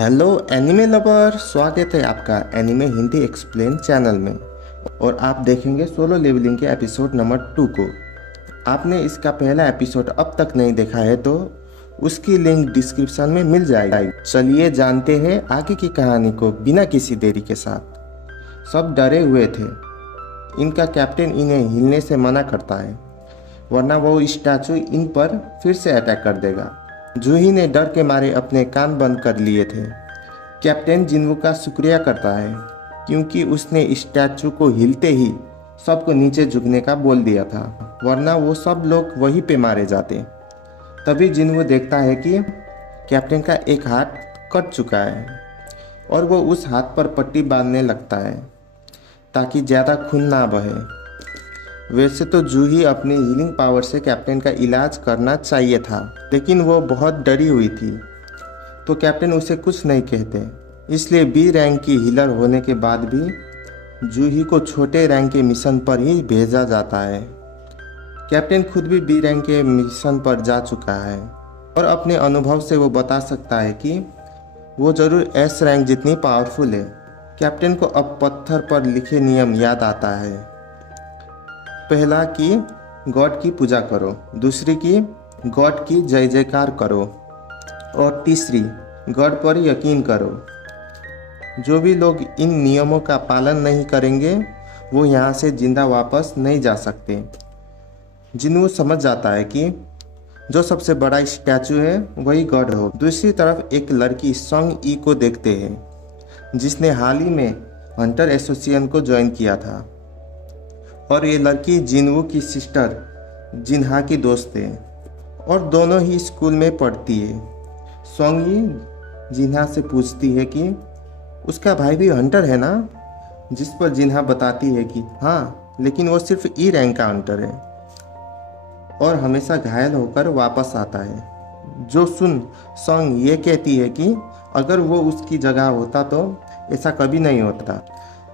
Hello anime lover, स्वागत है आपका एनिमे हिंदी एक्सप्लेन चैनल में। और आप देखेंगे सोलो लेवलिंग के एपिसोड नंबर 2 को। आपने इसका पहला एपिसोड अब तक नहीं देखा है तो उसकी लिंक डिस्क्रिप्शन में मिल जाएगी। चलिए जानते हैं आगे की कहानी को बिना किसी देरी के साथ। सब डरे हुए थे। इनका कैप्टन इन्हें हिलने से मना करता है, वरना वो स्टैचू इन पर फिर से अटैक कर देगा। जूही ने डर के मारे अपने कान बंद कर लिए थे। कैप्टन जिन्वू का शुक्रिया करता है क्योंकि उसने स्टैचू को हिलते ही सबको नीचे झुकने का बोल दिया था, वरना वो सब लोग वहीं पे मारे जाते। तभी जिन्वू देखता है कि कैप्टन का एक हाथ कट चुका है और वो उस हाथ पर पट्टी बांधने लगता है ताकि ज़्यादा खून ना बहे। वैसे तो जूही अपनी हीलिंग पावर से कैप्टन का इलाज करना चाहिए था, लेकिन वो बहुत डरी हुई थी तो कैप्टन उसे कुछ नहीं कहते। इसलिए बी रैंक की हीलर होने के बाद भी जूही को छोटे रैंक के मिशन पर ही भेजा जाता है। कैप्टन खुद भी बी रैंक के मिशन पर जा चुका है और अपने अनुभव से वो बता सकता है कि वो ज़रूर एस रैंक जितनी पावरफुल है। कैप्टन को अब पत्थर पर लिखे नियम याद आता है। पहला कि गॉड की पूजा करो, दूसरी कि गॉड की जय जयकार करो और तीसरी गॉड पर यकीन करो। जो भी लोग इन नियमों का पालन नहीं करेंगे वो यहाँ से जिंदा वापस नहीं जा सकते। जिन्वू समझ जाता है कि जो सबसे बड़ा स्टैचू है वही गॉड हो। दूसरी तरफ एक लड़की सोंग ई को देखते हैं जिसने हाल ही में हंटर एसोसिएशन को ज्वाइन किया था और ये लड़की जिन्वू की सिस्टर जिन्हा की दोस्त है और दोनों ही स्कूल में पढ़ती है। सोंगी जिन्हा से पूछती है कि उसका भाई भी हंटर है ना, जिस पर जिन्हा बताती है कि हाँ, लेकिन वो सिर्फ ई रैंक का हंटर है और हमेशा घायल होकर वापस आता है। जो सुन सोंग ये कहती है कि अगर वो उसकी जगह होता तो ऐसा कभी नहीं होता।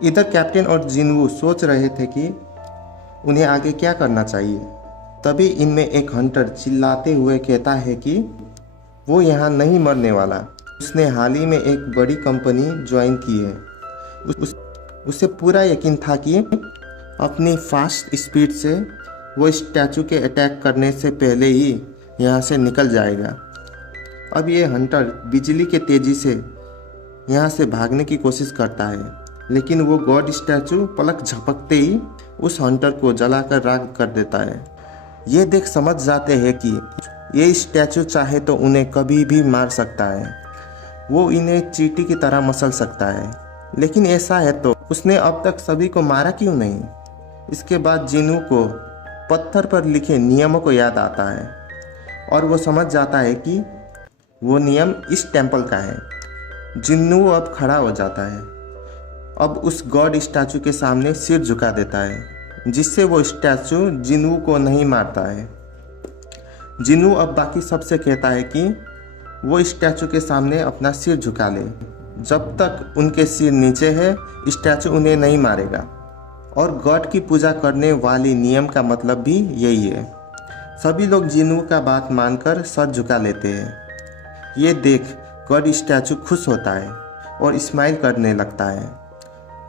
इधर कैप्टन और जिन्वू सोच रहे थे कि उन्हें आगे क्या करना चाहिए। तभी इनमें एक हंटर चिल्लाते हुए कहता है कि वो यहाँ नहीं मरने वाला। उसने हाल ही में एक बड़ी कंपनी ज्वाइन की है। उसे पूरा यकीन था कि अपनी फास्ट स्पीड से वो स्टैचू के अटैक करने से पहले ही यहाँ से निकल जाएगा। अब ये हंटर बिजली के तेज़ी से यहाँ से भागने की कोशिश करता है, लेकिन वो गॉड स्टैचू पलक झपकते ही उस हंटर को जलाकर राख कर देता है। ये देख समझ जाते हैं कि ये स्टैचू चाहे तो उन्हें कभी भी मार सकता है। वो इन्हें चींटी की तरह मसल सकता है, लेकिन ऐसा है तो उसने अब तक सभी को मारा क्यों नहीं। इसके बाद जिन्वू को पत्थर पर लिखे नियमों को याद आता है और वो समझ जाता है कि वो नियम इस टेम्पल का है। जिन्वू अब खड़ा हो जाता है, अब उस गॉड स्टैचू के सामने सिर झुका देता है, जिससे वो स्टैचू जिन्वू को नहीं मारता है। जिन्वू अब बाकी सबसे कहता है कि वो स्टैचू के सामने अपना सिर झुका ले। जब तक उनके सिर नीचे है स्टैचू उन्हें नहीं मारेगा। और गॉड की पूजा करने वाली नियम का मतलब भी यही है। सभी लोग जिन्वू का बात मानकर सर झुका लेते हैं। ये देख गॉड स्टैचू खुश होता है और स्माइल करने लगता है।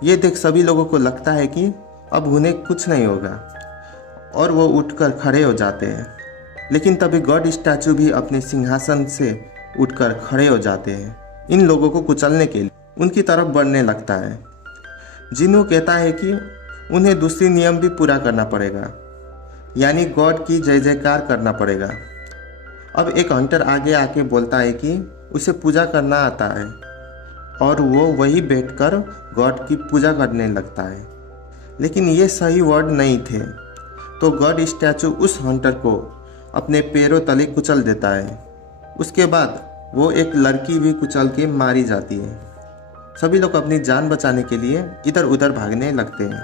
ये देख सभी लोगों को लगता है कि अब उन्हें कुछ नहीं होगा और वो उठकर खड़े हो जाते हैं। लेकिन तभी गॉड स्टैचू भी अपने सिंहासन से उठकर खड़े हो जाते हैं, इन लोगों को कुचलने के लिए उनकी तरफ बढ़ने लगता है। जिन्वू कहता है कि उन्हें दूसरी नियम भी पूरा करना पड़ेगा, यानी गॉड की जय जयकार करना पड़ेगा। अब एक हंटर आगे आके बोलता है कि उसे पूजा करना आता है और वो वही बैठकर गॉड की पूजा करने लगता है। लेकिन ये सही वर्ड नहीं थे, तो गॉड स्टैचू उस हंटर को अपने पैरों तले कुचल देता है। उसके बाद वो एक लड़की भी कुचल के मारी जाती है। सभी लोग अपनी जान बचाने के लिए इधर उधर भागने लगते हैं।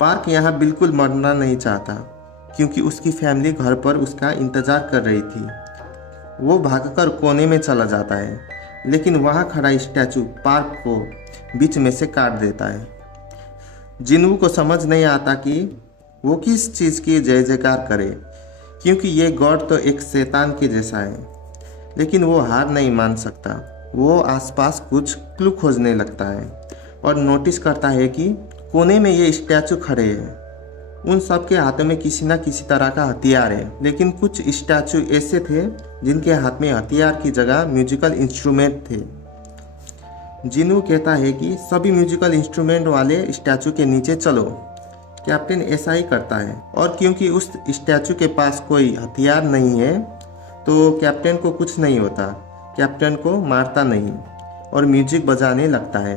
पार्क यहाँ बिल्कुल मरना नहीं चाहता क्योंकि उसकी फैमिली घर पर उसका इंतज़ार कर रही थी। वो भागकर कोने में चला जाता है, लेकिन वहाँ खड़ा स्टैचू पार्क को बीच में से काट देता है। जिन्वू को समझ नहीं आता कि वो किस चीज़ की जय जयकार करे, क्योंकि ये गॉड तो एक शैतान के जैसा है। लेकिन वो हार नहीं मान सकता। वो आसपास कुछ क्लू खोजने लगता है और नोटिस करता है कि कोने में ये स्टैचू खड़े हैं। उन सब के हाथों में किसी न किसी तरह का हथियार है, लेकिन कुछ स्टैचू ऐसे थे जिनके हाथ में हथियार की जगह म्यूजिकल इंस्ट्रूमेंट थे। जिनू कहता है कि सभी म्यूजिकल इंस्ट्रूमेंट वाले स्टैचू के नीचे चलो। कैप्टन ऐसा ही करता है और क्योंकि उस स्टैचू के पास कोई हथियार नहीं है तो कैप्टन को कुछ नहीं होता। कैप्टन को मारता नहीं और म्यूजिक बजाने लगता है।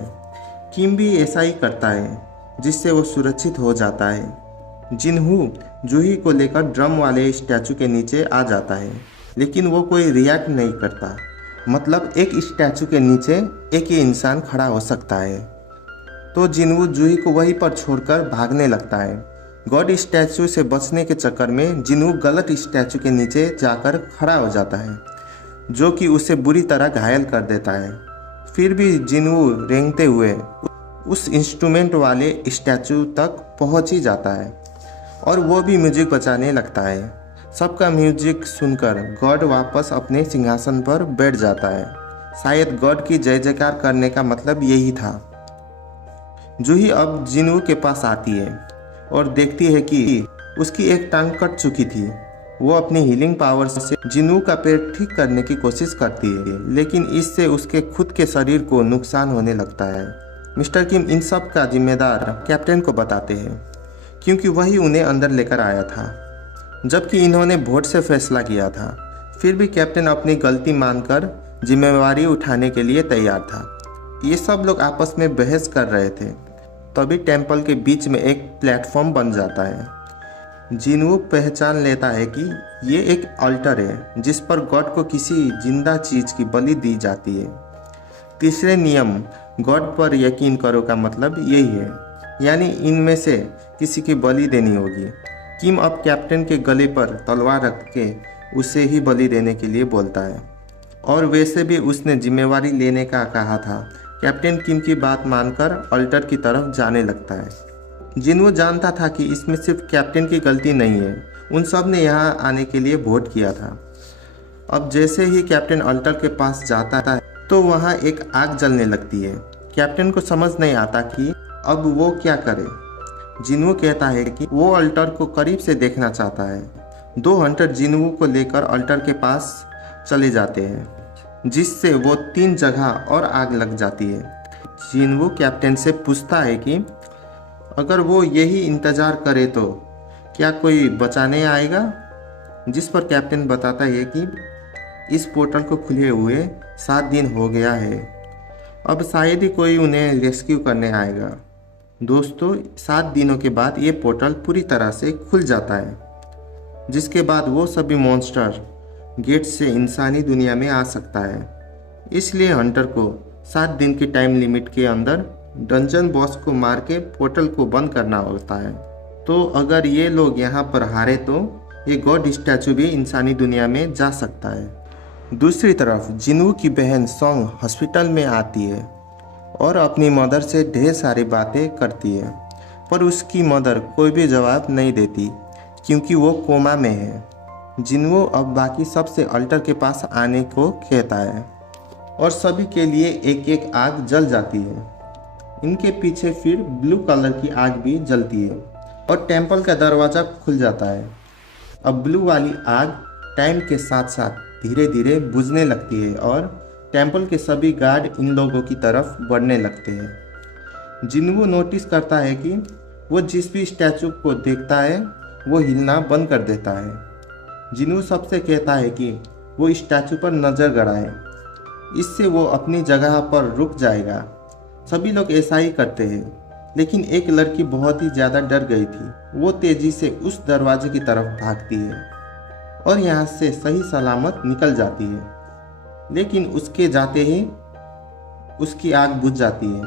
किम भी ऐसा ही करता है, जिससे वो सुरक्षित हो जाता है। जिनहू जूही को लेकर ड्रम वाले स्टैचू के नीचे आ जाता है, लेकिन वो कोई रिएक्ट नहीं करता। मतलब एक स्टैचू के नीचे एक ही इंसान खड़ा हो सकता है। तो जिनवू जूही को वहीं पर छोड़कर भागने लगता है। गॉड स्टैचू से बचने के चक्कर में जिनवू गलत स्टैचू के नीचे जाकर खड़ा हो जाता है, जो कि उसे बुरी तरह घायल कर देता है। फिर भी जिनवू रेंगते हुए उस इंस्ट्रूमेंट वाले स्टैचू तक पहुंच ही जाता है और वो भी म्यूजिक बजाने लगता है। सबका म्यूजिक सुनकर गॉड वापस अपने सिंहासन पर बैठ जाता है। शायद गॉड की जय जयकार करने का मतलब यही था। जूही अब जिनवू के पास आती है और देखती है कि उसकी एक टांग कट चुकी थी। वो अपनी हीलिंग पावर से जिनवू का पैर ठीक करने की कोशिश करती है, लेकिन इससे उसके खुद के शरीर को नुकसान होने लगता है। मिस्टर किम इन सब का जिम्मेदार कैप्टन को बताते हैं, क्योंकि वही उन्हें अंदर लेकर आया था, जबकि इन्होंने वोट से फैसला किया था। फिर भी कैप्टन अपनी गलती मानकर जिम्मेवारी उठाने के लिए तैयार था। ये सब लोग आपस में बहस कर रहे थे। तभी टेम्पल के बीच में एक प्लेटफॉर्म बन जाता है। जिनवू पहचान लेता है कि ये एक अल्टर है जिस पर गॉड को किसी जिंदा चीज की बलि दी जाती है। तीसरे नियम गॉड पर यकीन करो का मतलब यही है, यानी इनमें से किसी की बलि देनी होगी। किम अब कैप्टन के गले पर तलवार रख के उसे ही बलि देने के लिए बोलता है, और वैसे भी उसने जिम्मेवारी लेने का कहा था। कैप्टन किम की बात मानकर अल्टर की तरफ जाने लगता है। जिनवू जानता था कि इसमें सिर्फ कैप्टन की गलती नहीं है, उन सब ने यहाँ आने के लिए वोट किया था। अब जैसे ही कैप्टन अल्टर के पास जाता था तो वहाँ एक आग जलने लगती है। कैप्टन को समझ नहीं आता कि अब वो क्या करे। जिनवू कहता है कि वो अल्टर को करीब से देखना चाहता है। दो हंटर जिनवू को लेकर अल्टर के पास चले जाते हैं, जिससे वो 3 जगह और आग लग जाती है। जिनवू कैप्टन से पूछता है कि अगर वो यही इंतज़ार करे तो क्या कोई बचाने आएगा, जिस पर कैप्टन बताता है कि इस पोर्टल को खुले हुए 7 दिन हो गया है, अब शायद ही कोई उन्हें रेस्क्यू करने आएगा। दोस्तों, 7 दिनों के बाद ये पोर्टल पूरी तरह से खुल जाता है, जिसके बाद वो सभी मॉन्स्टर गेट से इंसानी दुनिया में आ सकता है। इसलिए हंटर को 7 दिन की टाइम लिमिट के अंदर डंजन बॉस को मार के पोर्टल को बंद करना होता है। तो अगर ये लोग यहाँ पर हारे तो ये गॉड स्टैचू भी इंसानी दुनिया में जा सकता है। दूसरी तरफ जिनवू की बहन सोंग हॉस्पिटल में आती है और अपनी मदर से ढेर सारी बातें करती है, पर उसकी मदर कोई भी जवाब नहीं देती क्योंकि वो कोमा में है। जिनवू अब बाकी सबसे अल्टर के पास आने को कहता है और सभी के लिए एक एक आग जल जाती है। इनके पीछे फिर ब्लू कलर की आग भी जलती है और टेम्पल का दरवाज़ा खुल जाता है। अब ब्लू वाली आग टाइम के साथ साथ धीरे धीरे बुझने लगती है और टेम्पल के सभी गार्ड इन लोगों की तरफ बढ़ने लगते हैं। जिनवू नोटिस करता है कि वो जिस भी स्टैचू को देखता है वो हिलना बंद कर देता है। जिनवू सबसे कहता है कि वो स्टैचू पर नज़र गड़ाए, इससे वो अपनी जगह पर रुक जाएगा। सभी लोग ऐसा ही करते हैं, लेकिन एक लड़की बहुत ही ज़्यादा डर गई थी। वो तेज़ी से उस दरवाजे की तरफ भागती है और यहाँ से सही सलामत निकल जाती है, लेकिन उसके जाते ही उसकी आग बुझ जाती है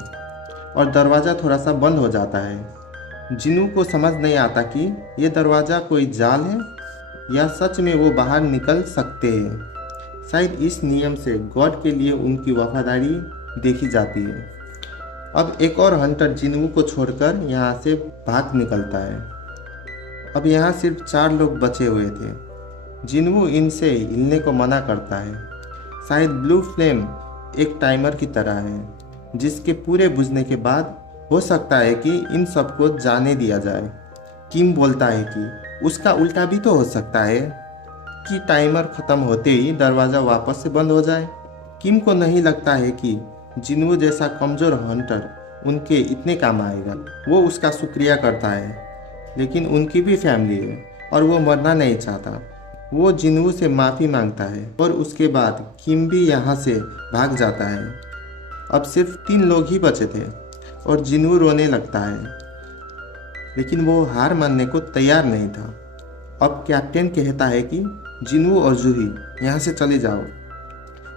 और दरवाज़ा थोड़ा सा बंद हो जाता है। जिनू को समझ नहीं आता कि ये दरवाज़ा कोई जाल है या सच में वो बाहर निकल सकते हैं। शायद इस नियम से गॉड के लिए उनकी वफादारी देखी जाती है। अब एक और हंटर जिनवू को छोड़कर यहाँ से भाग निकलता है। अब यहाँ सिर्फ 4 लोग बचे हुए थे। जिनवू इनसे हिलने को मना करता है। शायद ब्लू फ्लेम एक टाइमर की तरह है जिसके पूरे बुझने के बाद हो सकता है कि इन सबको जाने दिया जाए। किम बोलता है कि उसका उल्टा भी तो हो सकता है कि टाइमर खत्म होते ही दरवाज़ा वापस से बंद हो जाए। किम को नहीं लगता है कि जिन्हू जैसा कमज़ोर हंटर उनके इतने काम आएगा। वो उसका शुक्रिया करता है, लेकिन उनकी भी फैमिली है और वो मरना नहीं चाहता। वो जिन्हू से माफ़ी मांगता है और उसके बाद किम भी यहाँ से भाग जाता है। अब सिर्फ 3 लोग ही बचे थे और जिन्हू रोने लगता है, लेकिन वो हार मानने को तैयार नहीं था। अब कैप्टन कहता है कि जिन्हू और जूही यहाँ से चले जाओ।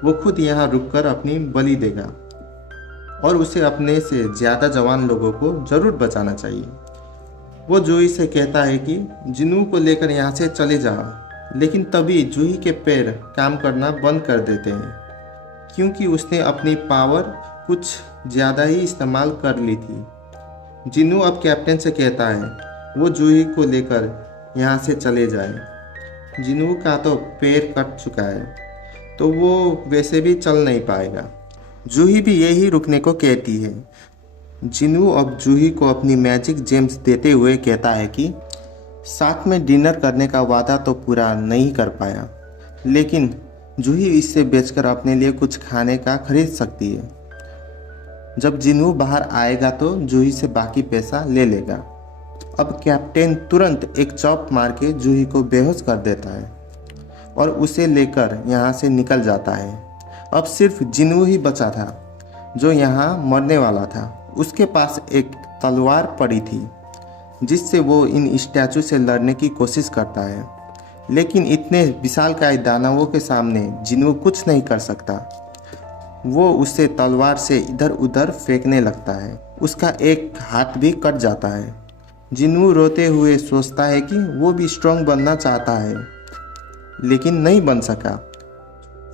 वो खुद यहाँ रुककर अपनी बलि देगा और उसे अपने से ज़्यादा जवान लोगों को ज़रूर बचाना चाहिए। वो जूही से कहता है कि जिन्हू को लेकर यहाँ से चले जाओ, लेकिन तभी जूही के पैर काम करना बंद कर देते हैं क्योंकि उसने अपनी पावर कुछ ज़्यादा ही इस्तेमाल कर ली थी। जिन्हू अब कैप्टन से कहता है वो जूही को लेकर यहाँ से चले जाए। जिन्हू का तो पैर कट चुका है तो वो वैसे भी चल नहीं पाएगा। जूही भी यही रुकने को कहती है। जिन्हू अब जूही को अपनी मैजिक जेम्स देते हुए कहता है कि साथ में डिनर करने का वादा तो पूरा नहीं कर पाया, लेकिन जूही इससे बेचकर अपने लिए कुछ खाने का खरीद सकती है। जब जिन्हू बाहर आएगा तो जूही से बाकी पैसा ले लेगा। अब कैप्टन तुरंत एक चॉप मार के जूही को बेहोश कर देता है और उसे लेकर यहाँ से निकल जाता है। अब सिर्फ जिन्हू ही बचा था जो यहाँ मरने वाला था। उसके पास एक तलवार पड़ी थी जिससे वो इन स्टैचू से लड़ने की कोशिश करता है, लेकिन इतने विशालकाय दानवों के सामने जिन्हू कुछ नहीं कर सकता। वो उसे तलवार से इधर उधर फेंकने लगता है। उसका एक हाथ भी कट जाता है। जिन्हू रोते हुए सोचता है कि वो भी स्ट्रांग बनना चाहता है, लेकिन नहीं बन सका।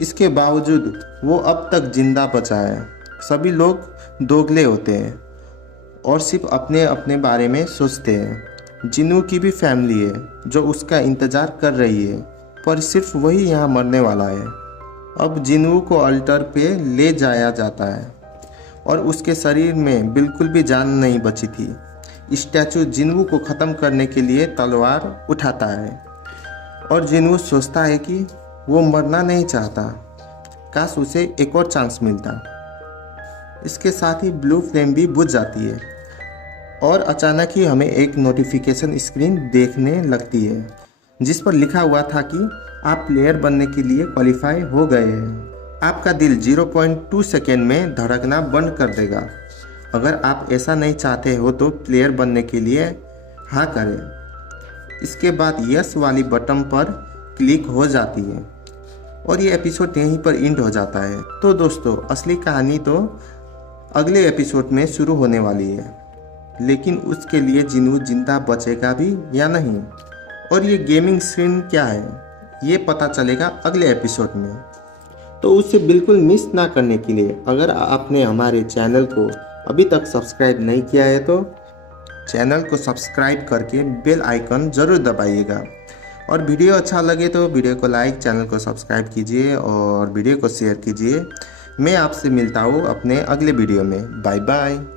इसके बावजूद वो अब तक जिंदा बचा है। सभी लोग दोगले होते हैं और सिर्फ अपने अपने बारे में सोचते हैं। जिन्हू की भी फैमिली है जो उसका इंतज़ार कर रही है, पर सिर्फ वही यहाँ मरने वाला है। अब जिन्हू को अल्टर पे ले जाया जाता है और उसके शरीर में बिल्कुल भी जान नहीं बची थी। स्टैचू जिन्हू को ख़त्म करने के लिए तलवार उठाता है और जिन्हू सोचता है कि वो मरना नहीं चाहता, काश उसे एक और चांस मिलता। इसके साथ ही ब्लू फ्लेम भी बुझ जाती है और अचानक ही हमें एक नोटिफिकेशन स्क्रीन देखने लगती है जिस पर लिखा हुआ था कि आप प्लेयर बनने के लिए क्वालिफाई हो गए हैं। आपका दिल 0.2 सेकेंड में धड़कना बंद कर देगा। अगर आप ऐसा नहीं चाहते हो तो प्लेयर बनने के लिए हाँ करें। इसके बाद यस वाली बटन पर क्लिक हो जाती है और ये एपिसोड यहीं पर एंड हो जाता है। तो दोस्तों, असली कहानी तो अगले एपिसोड में शुरू होने वाली है, लेकिन उसके लिए जिन्हू जिंदा बचेगा भी या नहीं और ये गेमिंग स्क्रीन क्या है ये पता चलेगा अगले एपिसोड में। तो उसे बिल्कुल मिस ना करने के लिए अगर आपने हमारे चैनल को अभी तक सब्सक्राइब नहीं किया है तो चैनल को सब्सक्राइब करके बेल आइकन ज़रूर दबाइएगा। और वीडियो अच्छा लगे तो वीडियो को लाइक, चैनल को सब्सक्राइब कीजिए और वीडियो को शेयर कीजिए। मैं आपसे मिलता हूँ अपने अगले वीडियो में। Bye bye.